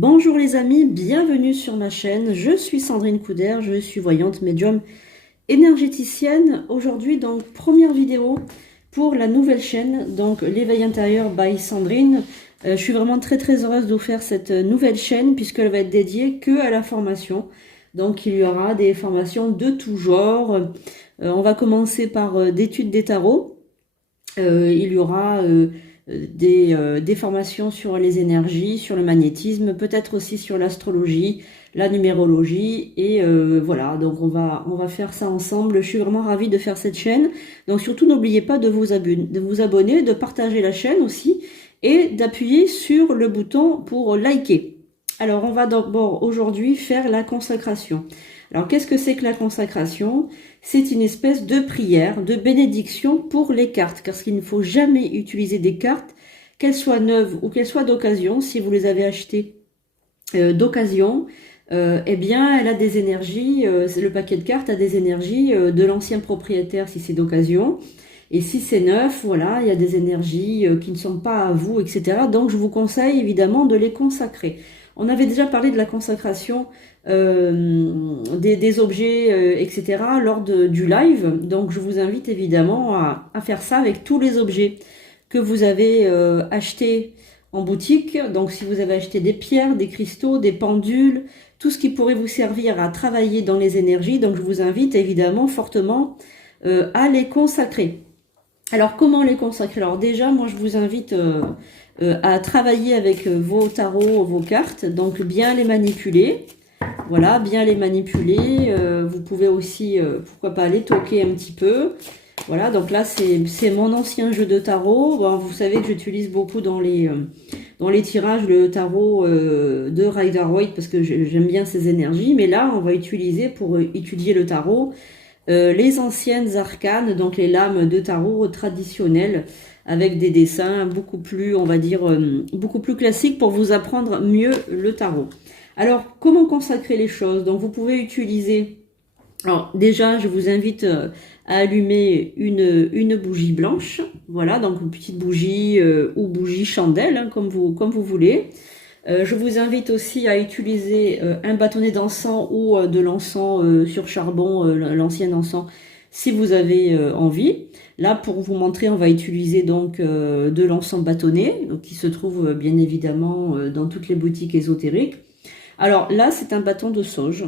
Bonjour les amis, bienvenue sur ma chaîne. Je suis Sandrine Couder, je suis voyante médium énergéticienne. Aujourd'hui, donc, première vidéo pour la nouvelle chaîne, donc l'éveil intérieur by Sandrine. Je suis vraiment très heureuse de vous faire cette nouvelle chaîne puisqu'elle va être dédiée que à la formation. Donc il y aura des formations de tout genre. On va commencer par d'études des tarots. Il y aura des formations sur les énergies, sur le magnétisme, peut-être aussi sur l'astrologie, la numérologie, et voilà, donc on va faire ça ensemble. Je suis vraiment ravie de faire cette chaîne. Donc surtout n'oubliez pas de vous abonner, de partager la chaîne aussi, et d'appuyer sur le bouton pour liker. Alors on va d'abord aujourd'hui faire la consacration. Alors qu'est-ce que c'est que la consacration? C'est une espèce de prière, de bénédiction pour les cartes, parce qu'il ne faut jamais utiliser des cartes, qu'elles soient neuves ou qu'elles soient d'occasion. Si vous les avez achetées d'occasion, eh bien elle a des énergies, le paquet de cartes a des énergies de l'ancien propriétaire si c'est d'occasion. Et si c'est neuf, voilà, il y a des énergies qui ne sont pas à vous, etc. Donc je vous conseille évidemment de les consacrer. On avait déjà parlé de la consacration des objets, etc. lors du live. Donc je vous invite évidemment à faire ça avec tous les objets que vous avez achetés en boutique. Donc si vous avez acheté des pierres, des cristaux, des pendules, tout ce qui pourrait vous servir à travailler dans les énergies. Donc je vous invite évidemment fortement à les consacrer. Alors comment les consacrer? Alors déjà, moi je vous invite à travailler avec vos tarots, vos cartes, donc bien les manipuler. Voilà, bien les manipuler. Vous pouvez aussi, pourquoi pas, les toquer un petit peu. Voilà, donc là c'est mon ancien jeu de tarot. Bon, vous savez que j'utilise beaucoup dans les tirages le tarot de Rider-Waite parce que j'aime bien ces énergies. Mais là, on va utiliser pour étudier le tarot les anciennes arcanes, donc les lames de tarot traditionnelles, avec des dessins beaucoup plus, on va dire, beaucoup plus classiques pour vous apprendre mieux le tarot. Alors, comment consacrer les choses? Donc, vous pouvez utiliser... Alors, déjà, je vous invite à allumer une bougie blanche. Voilà, donc une petite bougie ou bougie chandelle, hein, comme vous voulez. Je vous invite aussi à utiliser un bâtonnet d'encens ou de l'encens sur charbon, l'ancien encens, si vous avez envie. Là, pour vous montrer, on va utiliser donc de l'encens bâtonnet, donc, qui se trouve bien évidemment dans toutes les boutiques ésotériques. Alors là, c'est un bâton de sauge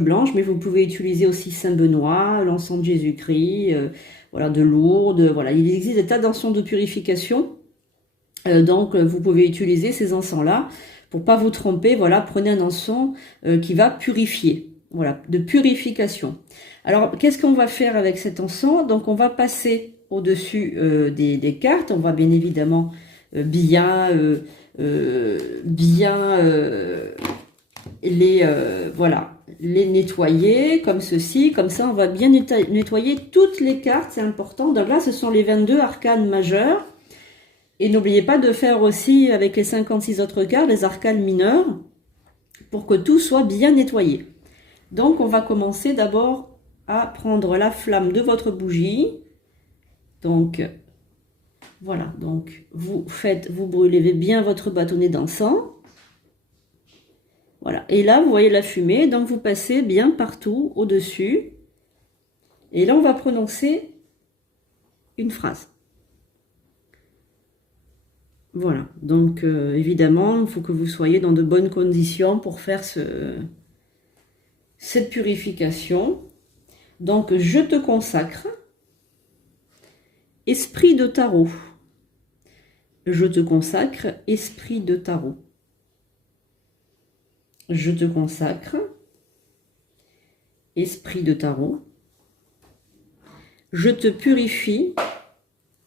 blanche, mais vous pouvez utiliser aussi Saint-Benoît, l'encens de Jésus-Christ, voilà, de Lourdes. Voilà, il existe des tas d'encens de purification. Donc vous pouvez utiliser ces encens-là pour pas vous tromper. Voilà, prenez un encens qui va purifier, voilà, de purification. Alors qu'est-ce qu'on va faire avec cet encens? Donc on va passer au-dessus des cartes. On va bien évidemment bien voilà, les nettoyer comme ceci. Comme ça, on va bien nettoyer toutes les cartes. C'est important. Donc là, ce sont les 22 arcanes majeures. Et n'oubliez pas de faire aussi avec les 56 autres cartes les arcanes mineures pour que tout soit bien nettoyé. Donc on va commencer d'abord à prendre la flamme de votre bougie. Donc voilà, donc vous brûlez bien votre bâtonnet d'encens. Voilà, et là vous voyez la fumée, donc vous passez bien partout au-dessus. Et là on va prononcer une phrase. Voilà, donc évidemment, il faut que vous soyez dans de bonnes conditions pour faire cette purification. Donc, je te consacre, esprit de tarot. Je te consacre, esprit de tarot. Je te consacre, esprit de tarot, je te purifie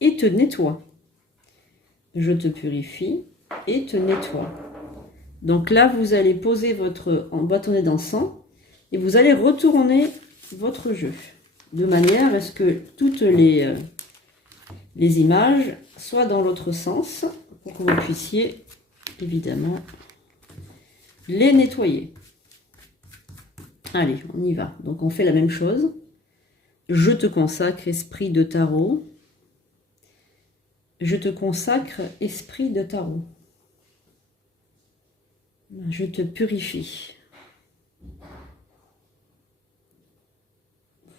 et te nettoie. Je te purifie et te nettoie. Donc là, vous allez poser votre bâtonnet d'encens et vous allez retourner votre jeu de manière à ce que toutes les images soient dans l'autre sens pour que vous puissiez évidemment les nettoyer. Allez, on y va. Donc on fait la même chose. Je te consacre, esprit de tarot. Je te consacre, esprit de tarot. Je te purifie.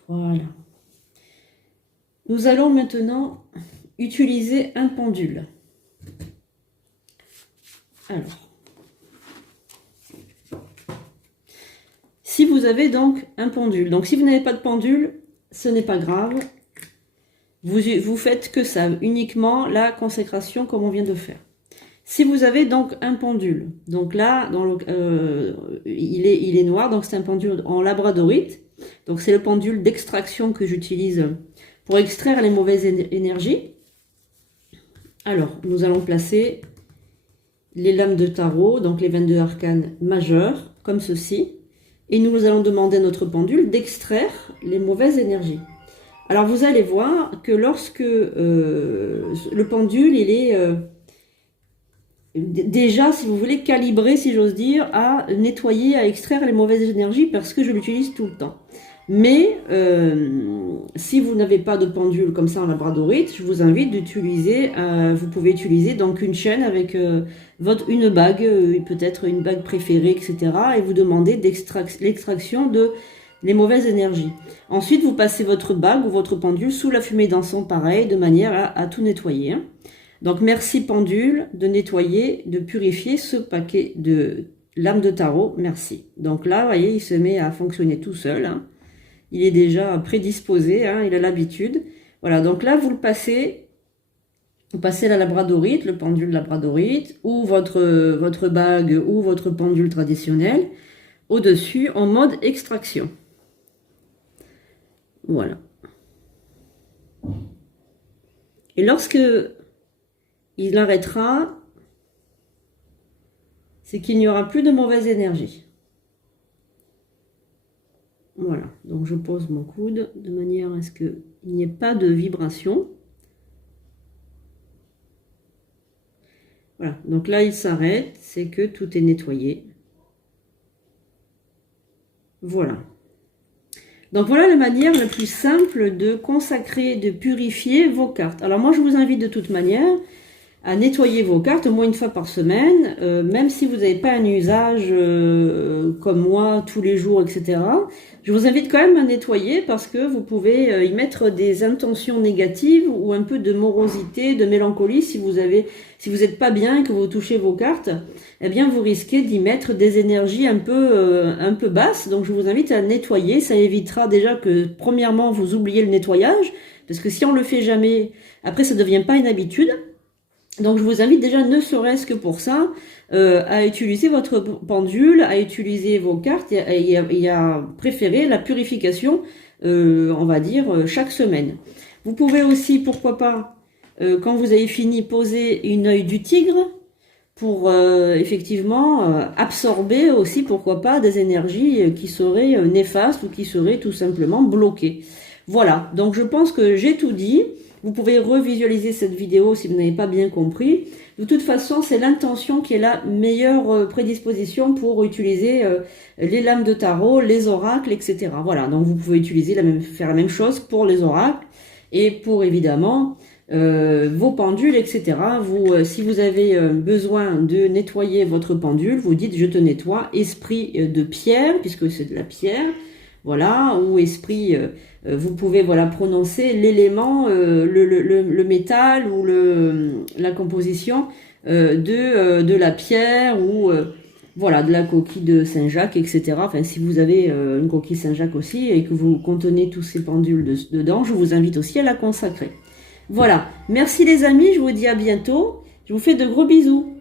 Voilà. Nous allons maintenant utiliser un pendule. Alors, si vous avez donc un pendule, donc si vous n'avez pas de pendule, ce n'est pas grave. Vous faites que ça, uniquement la consécration comme on vient de faire. Si vous avez donc un pendule, donc là, il est noir, donc c'est un pendule en labradorite. Donc c'est le pendule d'extraction que j'utilise pour extraire les mauvaises énergies. Alors, nous allons placer les lames de tarot, donc les 22 arcanes majeurs, comme ceci. Et nous allons demander à notre pendule d'extraire les mauvaises énergies. Alors vous allez voir que lorsque le pendule, il est déjà, si vous voulez, calibré, si j'ose dire, à nettoyer, à extraire les mauvaises énergies parce que je l'utilise tout le temps. Mais si vous n'avez pas de pendule comme ça en labradorite, je vous invite d'utiliser, vous pouvez utiliser donc une chaîne avec une bague, peut-être une bague préférée, etc. Et vous demandez l'extraction de les mauvaises énergies. Ensuite, vous passez votre bague ou votre pendule sous la fumée d'encens, pareil, de manière à tout nettoyer. Hein. Donc, merci pendule de nettoyer, de purifier ce paquet de lames de tarot. Merci. Donc là, vous voyez, il se met à fonctionner tout seul. Hein. Il est déjà prédisposé, hein, il a l'habitude. Voilà, donc là, vous passez la labradorite, le pendule labradorite, ou votre bague ou votre pendule traditionnel au-dessus en mode extraction. Voilà. Et lorsque il arrêtera, c'est qu'il n'y aura plus de mauvaise énergie. Voilà, donc je pose mon coude de manière à ce qu'il n'y ait pas de vibration. Voilà, donc là il s'arrête, c'est que tout est nettoyé. Voilà. Donc voilà la manière la plus simple de consacrer, de purifier vos cartes. Alors moi je vous invite de toute manière à nettoyer vos cartes au moins une fois par semaine, même si vous n'avez pas un usage comme moi tous les jours, etc. Je vous invite quand même à nettoyer parce que vous pouvez y mettre des intentions négatives ou un peu de morosité, de mélancolie si vous n'êtes pas bien et que vous touchez vos cartes, eh bien vous risquez d'y mettre des énergies un peu basses. Donc je vous invite à nettoyer, ça évitera déjà que premièrement vous oubliez le nettoyage, parce que si on le fait jamais, après ça ne devient pas une habitude. Donc je vous invite déjà, ne serait-ce que pour ça, à utiliser votre pendule, à utiliser vos cartes et à préférer la purification, on va dire, chaque semaine. Vous pouvez aussi, pourquoi pas, quand vous avez fini, poser une œil du tigre pour effectivement absorber aussi, pourquoi pas, des énergies qui seraient néfastes ou qui seraient tout simplement bloquées. Voilà, donc je pense que j'ai tout dit. Vous pouvez revisualiser cette vidéo si vous n'avez pas bien compris. De toute façon, c'est l'intention qui est la meilleure prédisposition pour utiliser les lames de tarot, les oracles, etc. Voilà, donc vous pouvez faire la même chose pour les oracles et pour évidemment vos pendules, etc. Si vous avez besoin de nettoyer votre pendule, vous dites « je te nettoie, esprit de pierre », puisque c'est de la pierre, voilà, ou esprit... vous pouvez prononcer l'élément, le métal ou la composition de la pierre ou de la coquille de Saint-Jacques, etc. Enfin, si vous avez une coquille Saint-Jacques aussi et que vous contenez tous ces pendules dedans, je vous invite aussi à la consacrer. Voilà, merci les amis, je vous dis à bientôt, je vous fais de gros bisous.